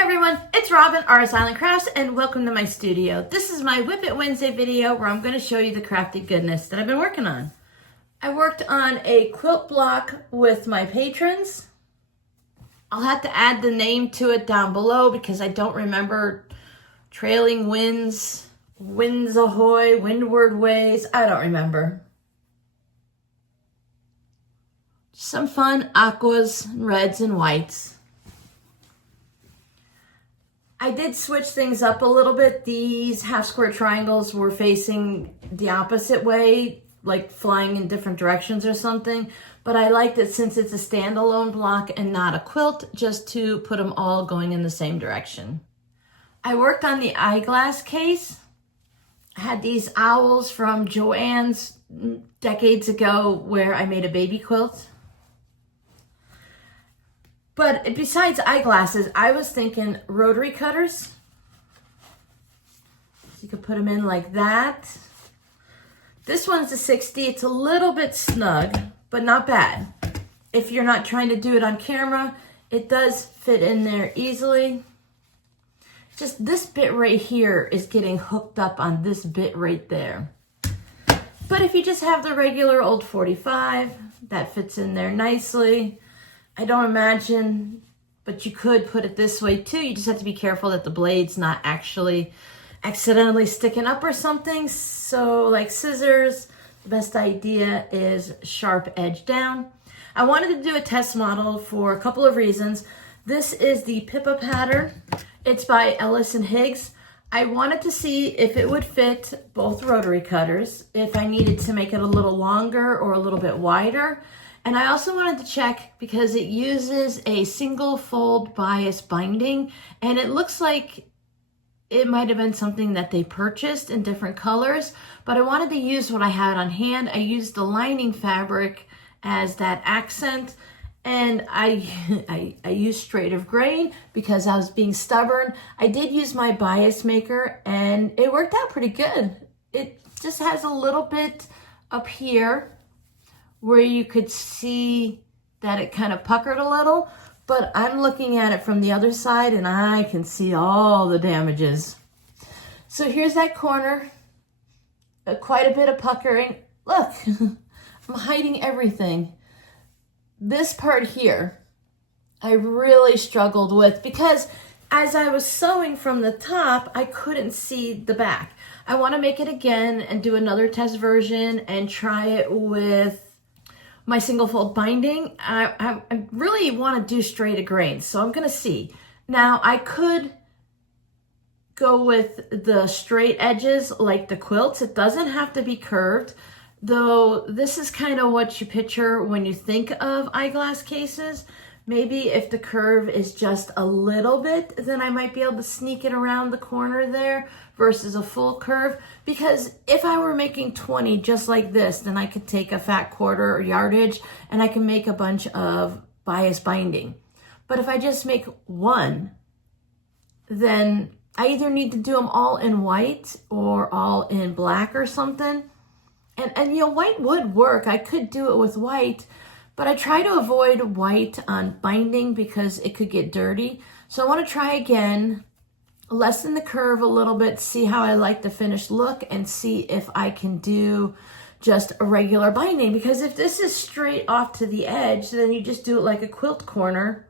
Hi everyone, it's Robin, Artist Island Crafts, and welcome to my studio. This is my WiP It Wednesday video where I'm going to show you the crafty goodness that I've been working on. I worked on a quilt block with my patrons. I'll have to add the name to it down below because I don't remember. Trailing winds, winds ahoy, windward ways, I don't remember. Some fun aquas, reds, and whites. I did switch things up a little bit. These half square triangles were facing the opposite way, like flying in different directions or something. But I liked it since it's a standalone block and not a quilt, just to put them all going in the same direction. I worked on the eyeglass case. I had these owls from Joann's decades ago where I made a baby quilt. But besides eyeglasses, I was thinking rotary cutters. So you could put them in like that. This one's a 60. It's a little bit snug, but not bad. If you're not trying to do it on camera, it does fit in there easily. Just this bit right here is getting hooked up on this bit right there. But if you just have the regular old 45, that fits in there nicely. I don't imagine, but you could put it this way too. You just have to be careful that the blade's not actually accidentally sticking up or something. So like scissors, the best idea is sharp edge down. I wanted to do a test model for a couple of reasons. This is the Pippa pattern. It's by Ellis and Higgs. I wanted to see if it would fit both rotary cutters, if I needed to make it a little longer or a little bit wider. And I also wanted to check because it uses a single fold bias binding, and it looks like it might have been something that they purchased in different colors, but I wanted to use what I had on hand. I used the lining fabric as that accent, and I used straight of grain because I was being stubborn. I did use my bias maker and it worked out pretty good. It just has a little bit up here where you could see that it kind of puckered a little, but I'm looking at it from the other side and I can see all the damages. So here's that corner, quite a bit of puckering. Look, I'm hiding everything. This part here, I really struggled with because as I was sewing from the top, I couldn't see the back. I want to make it again and do another test version and try it with my single fold binding. I really want to do straight of grain, so I'm going to see. Now, I could go with the straight edges like the quilts. It doesn't have to be curved, though this is kind of what you picture when you think of eyeglass cases. Maybe if the curve is just a little bit, then I might be able to sneak it around the corner there versus a full curve. Because if I were making 20 just like this, then I could take a fat quarter or yardage and I can make a bunch of bias binding. But if I just make one, then I either need to do them all in white or all in black or something. And you know, white would work. I could do it with white, but I try to avoid white on binding because it could get dirty. So I want to try again, lessen the curve a little bit, see how I like the finished look, and see if I can do just a regular binding. Because if this is straight off to the edge, then you just do it like a quilt corner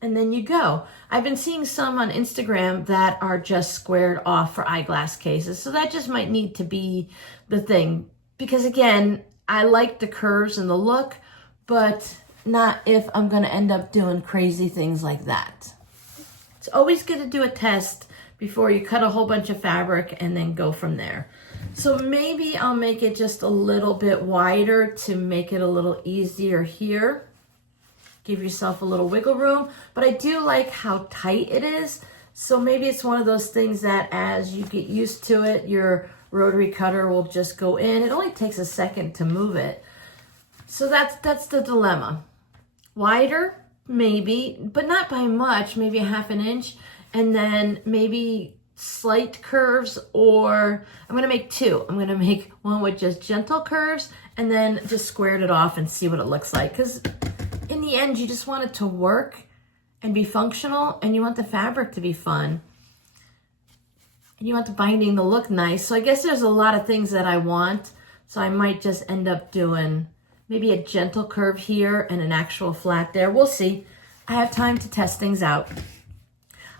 and then you go. I've been seeing some on Instagram that are just squared off for eyeglass cases. So that just might need to be the thing. Because again, I like the curves and the look, but not if I'm going to end up doing crazy things like that. It's always good to do a test before you cut a whole bunch of fabric and then go from there. So maybe I'll make it just a little bit wider to make it a little easier here. Give yourself a little wiggle room, but I do like how tight it is. So maybe it's one of those things that as you get used to it, your rotary cutter will just go in. It only takes a second to move it. So that's the dilemma. Wider, maybe, but not by much, maybe a half an inch. And then maybe slight curves, or I'm gonna make two. I'm gonna make one with just gentle curves and then just squared it off and see what it looks like. Because in the end, you just want it to work and be functional, and you want the fabric to be fun, and you want the binding to look nice. So I guess there's a lot of things that I want. So I might just end up doing maybe a gentle curve here and an actual flat there. We'll see. I have time to test things out.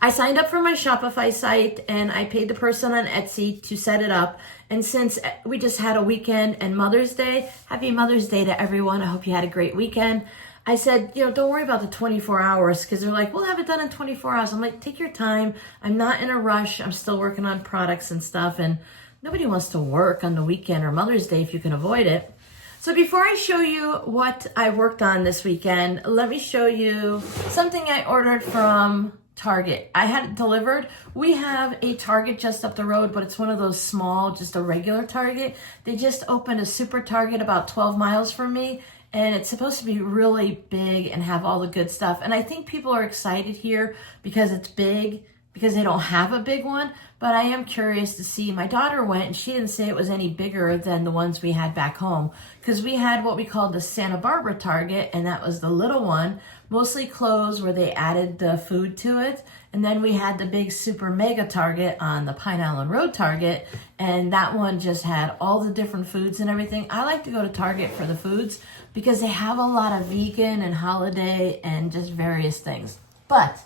I signed up for my Shopify site and I paid the person on Etsy to set it up. And since we just had a weekend and Mother's Day, happy Mother's Day to everyone. I hope you had a great weekend. I said, don't worry about the 24 hours because they're like, we'll have it done in 24 hours. I'm like, take your time. I'm not in a rush. I'm still working on products and stuff. And nobody wants to work on the weekend or Mother's Day if you can avoid it. So before I show you what I worked on this weekend, let me show you something I ordered from Target. I had it delivered. We have a Target just up the road, but it's one of those small, just a regular Target. They just opened a super Target about 12 miles from me, and it's supposed to be really big and have all the good stuff. And I think people are excited here because it's big, because they don't have a big one, but I am curious to see. My daughter went and she didn't say it was any bigger than the ones we had back home, because we had what we called the Santa Barbara Target, and that was the little one, mostly clothes where they added the food to it. And then we had the big super mega Target on the Pine Island Road Target, and that one just had all the different foods and everything. I like to go to Target for the foods because they have a lot of vegan and holiday and just various things. But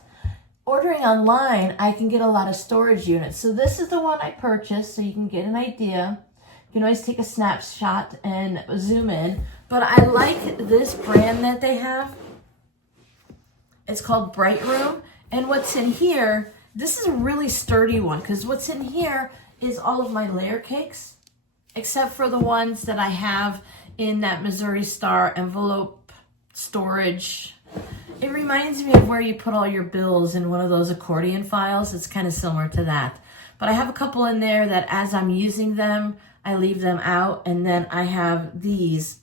ordering online, I can get a lot of storage units. So this is the one I purchased, so you can get an idea. You can always take a snapshot and zoom in. But I like this brand that they have. It's called Bright Room. And what's in here, this is a really sturdy one, because what's in here is all of my layer cakes, except for the ones that I have in that Missouri Star envelope storage. It reminds me of where you put all your bills in one of those accordion files. It's kind of similar to that. But I have a couple in there that as I'm using them, I leave them out. And then I have these.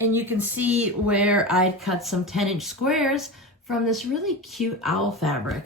And you can see where I'd cut some 10-inch squares from this really cute owl fabric.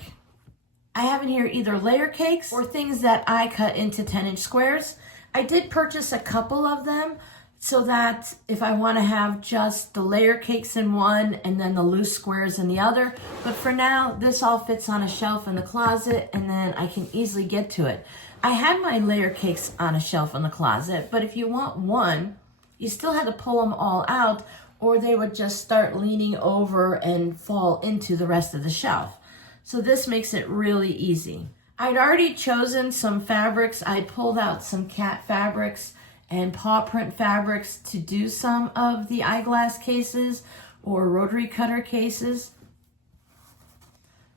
I have in here either layer cakes or things that I cut into 10-inch squares. I did purchase a couple of them, so that if I want to have just the layer cakes in one and then the loose squares in the other. But for now, this all fits on a shelf in the closet, and then I can easily get to it. I had my layer cakes on a shelf in the closet, but if you want one, you still had to pull them all out, or they would just start leaning over and fall into the rest of the shelf. So this makes it really easy. I'd already chosen some fabrics. I pulled out some cat fabrics and paw print fabrics to do some of the eyeglass cases or rotary cutter cases.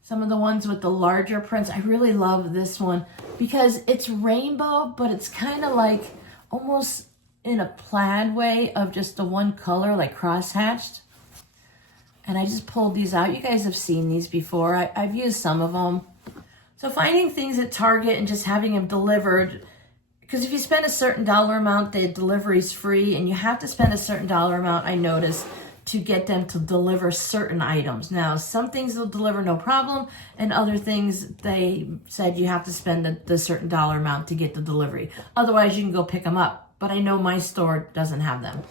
Some of the ones with the larger prints. I really love this one because it's rainbow, but it's kind of like almost in a plaid way of just the one color, like cross-hatched. And I just pulled these out. You guys have seen these before. I've used some of them. So finding things at Target and just having them delivered, because if you spend a certain dollar amount, the delivery's free, and you have to spend a certain dollar amount, I noticed, to get them to deliver certain items. Now, some things they'll deliver no problem, and other things they said you have to spend the certain dollar amount to get the delivery. Otherwise, you can go pick them up, but I know my store doesn't have them.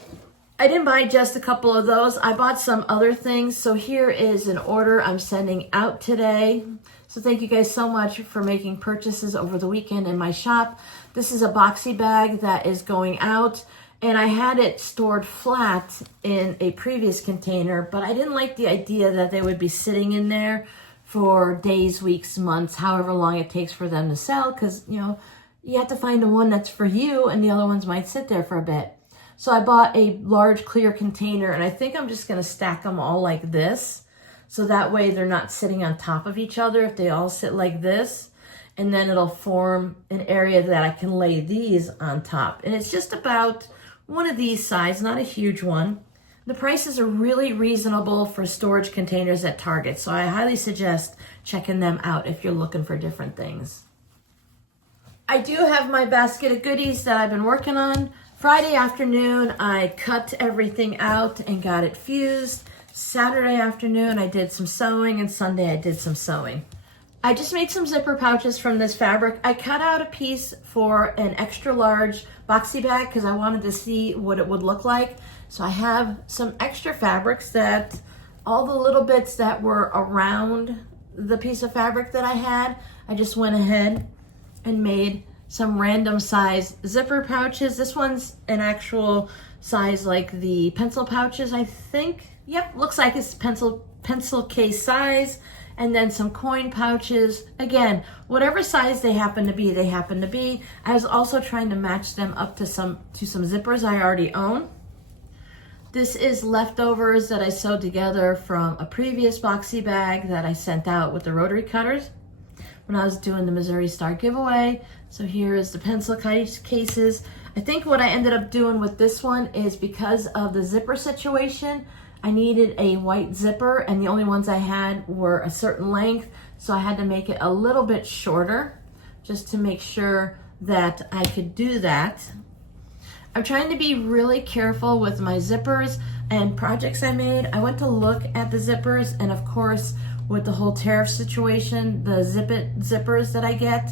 I didn't buy just a couple of those. I bought some other things. So here is an order I'm sending out today. So thank you guys so much for making purchases over the weekend in my shop. This is a boxy bag that is going out, and I had it stored flat in a previous container, but I didn't like the idea that they would be sitting in there for days, weeks, months, however long it takes for them to sell, because, you have to find the one that's for you, and the other ones might sit there for a bit. So I bought a large clear container, and I think I'm just going to stack them all like this. So that way they're not sitting on top of each other if they all sit like this. And then it'll form an area that I can lay these on top. And it's just about one of these size, not a huge one. The prices are really reasonable for storage containers at Target. So I highly suggest checking them out if you're looking for different things. I do have my basket of goodies that I've been working on. Friday afternoon, I cut everything out and got it fused. Saturday afternoon, I did some sewing, and Sunday I did some sewing. I just made some zipper pouches from this fabric. I cut out a piece for an extra large boxy bag because I wanted to see what it would look like. So I have some extra fabrics that all the little bits that were around the piece of fabric that I had, I just went ahead and made some random size zipper pouches. This one's an actual size like the pencil pouches, I think. Yep, looks like it's pencil case size. And then some coin pouches. Again, whatever size they happen to be, they happen to be. I was also trying to match them up to some zippers I already own. This is leftovers that I sewed together from a previous boxy bag that I sent out with the rotary cutters when I was doing the Missouri Star giveaway. So here is the pencil cases. I think what I ended up doing with this one is because of the zipper situation, I needed a white zipper and the only ones I had were a certain length. So I had to make it a little bit shorter just to make sure that I could do that. I'm trying to be really careful with my zippers and projects I made. I went to look at the zippers, and of course, with the whole tariff situation, the zippers that I get,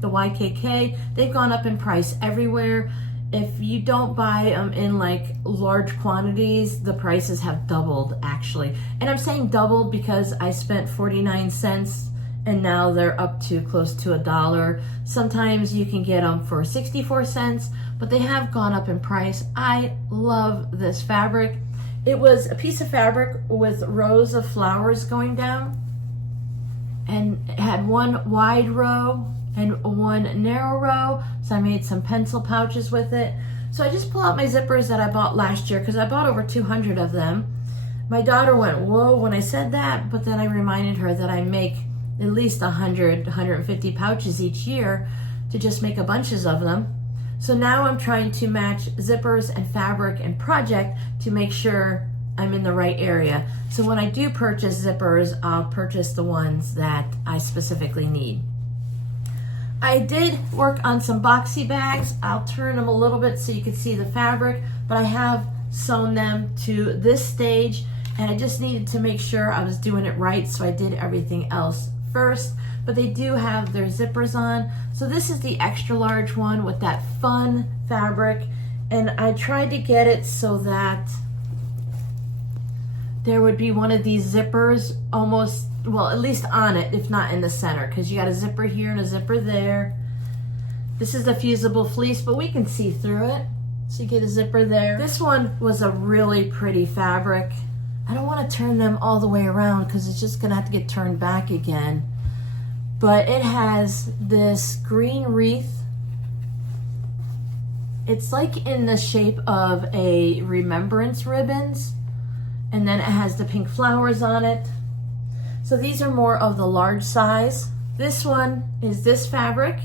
the YKK, they've gone up in price everywhere. If you don't buy them in like large quantities, the prices have doubled actually. And I'm saying doubled because I spent 49 cents and now they're up to close to $1. Sometimes you can get them for 64 cents, but they have gone up in price. I love this fabric. It was a piece of fabric with rows of flowers going down, and it had one wide row and one narrow row. So I made some pencil pouches with it. So I just pull out my zippers that I bought last year because I bought over 200 of them. My daughter went, whoa, when I said that, but then I reminded her that I make at least 100, 150 pouches each year to just make a bunches of them. So now I'm trying to match zippers and fabric and project to make sure I'm in the right area. So when I do purchase zippers, I'll purchase the ones that I specifically need. I did work on some boxy bags. I'll turn them a little bit so you can see the fabric, but I have sewn them to this stage, and I just needed to make sure I was doing it right, so I did everything else first. But they do have their zippers on. So this is the extra large one with that fun fabric, and I tried to get it so that there would be one of these zippers almost, well, at least on it, if not in the center, because you got a zipper here and a zipper there. This is a fusible fleece, but we can see through it. So you get a zipper there. This one was a really pretty fabric. I don't want to turn them all the way around because it's just gonna have to get turned back again. But it has this green wreath. It's like in the shape of a remembrance ribbons. And then it has the pink flowers on it. So these are more of the large size. This one is this fabric.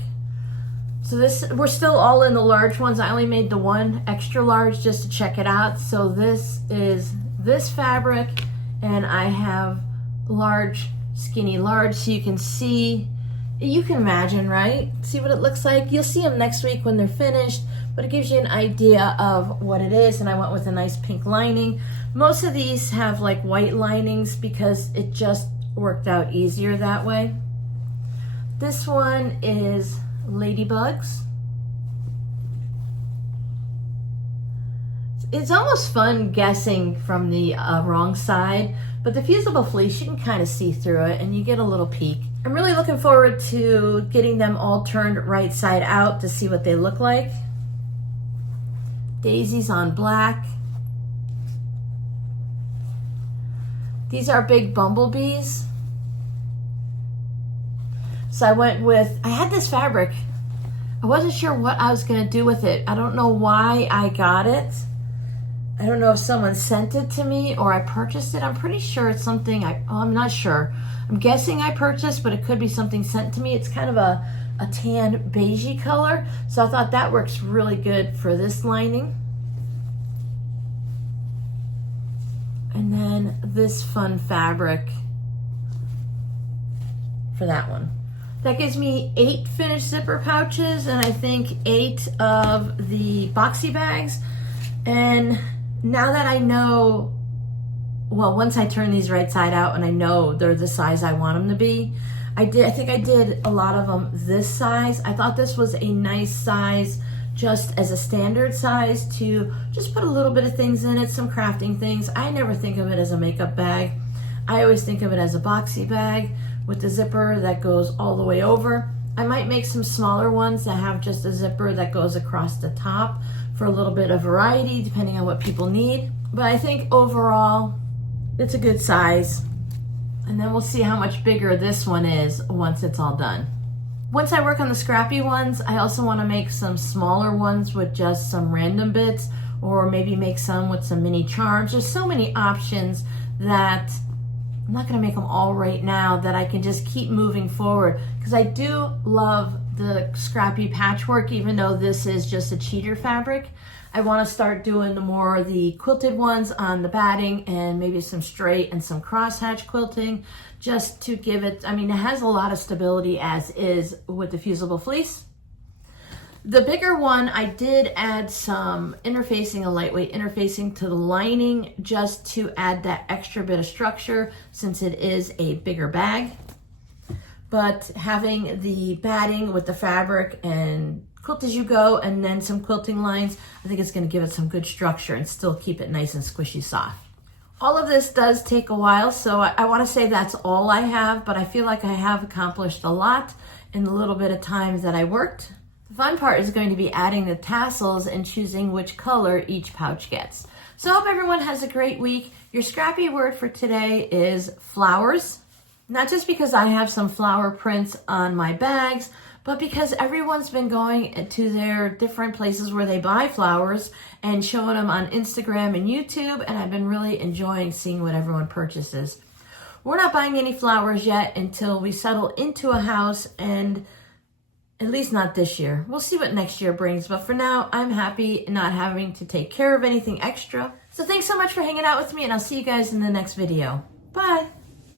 So this, we're still all in the large ones. I only made the one extra large just to check it out. So this is this fabric, and I have large, skinny large, so you can see, you can imagine, right? See what it looks like? You'll see them next week when they're finished, but it gives you an idea of what it is. And I went with a nice pink lining. Most of these have like white linings because it just worked out easier that way. This one is ladybugs. It's almost fun guessing from the wrong side, but the fusible fleece, you can kind of see through it and you get a little peek. I'm really looking forward to getting them all turned right side out to see what they look like. Daisies on black. These are big bumblebees. So I went with, I had this fabric. I wasn't sure what I was gonna do with it. I don't know why I got it. I don't know if someone sent it to me or I purchased it. I'm pretty sure it's something, I'm not sure. I'm guessing I purchased, but it could be something sent to me. It's kind of a tan beigey color. So I thought that works really good for this lining. And then this fun fabric for that one. That gives me 8 finished zipper pouches and I think 8 of the boxy bags. And now that I know, well, once I turn these right side out and I know they're the size I want them to be, I think I did a lot of them this size. I thought this was a nice size just as a standard size to just put a little bit of things in it, some crafting things. I never think of it as a makeup bag. I always think of it as a boxy bag with the zipper that goes all the way over. I might make some smaller ones that have just a zipper that goes across the top for a little bit of variety, depending on what people need. But I think overall, it's a good size. And then we'll see how much bigger this one is once it's all done. Once I work on the scrappy ones, I also want to make some smaller ones with just some random bits, or maybe make some with some mini charms. There's so many options that I'm not going to make them all right now, that I can just keep moving forward, because I do love the scrappy patchwork, even though this is just a cheater fabric. I want to start doing more of the quilted ones on the batting, and maybe some straight and some crosshatch quilting, just to give it, I mean, it has a lot of stability as is with the fusible fleece. The bigger one, I did add some interfacing, a lightweight interfacing to the lining, just to add that extra bit of structure since it is a bigger bag. But having the batting with the fabric and quilt as you go, and then some quilting lines, I think it's going to give it some good structure and still keep it nice and squishy soft. All of this does take a while, so I want to say that's all I have, but I feel like I have accomplished a lot in the little bit of time that I worked. The fun part is going to be adding the tassels and choosing which color each pouch gets. So I hope everyone has a great week. Your scrappy word for today is flowers. Not just because I have some flower prints on my bags, but because everyone's been going to their different places where they buy flowers and showing them on Instagram and YouTube, and I've been really enjoying seeing what everyone purchases. We're not buying any flowers yet until we settle into a house, and at least not this year. We'll see what next year brings, but for now, I'm happy not having to take care of anything extra. So thanks so much for hanging out with me, and I'll see you guys in the next video. Bye!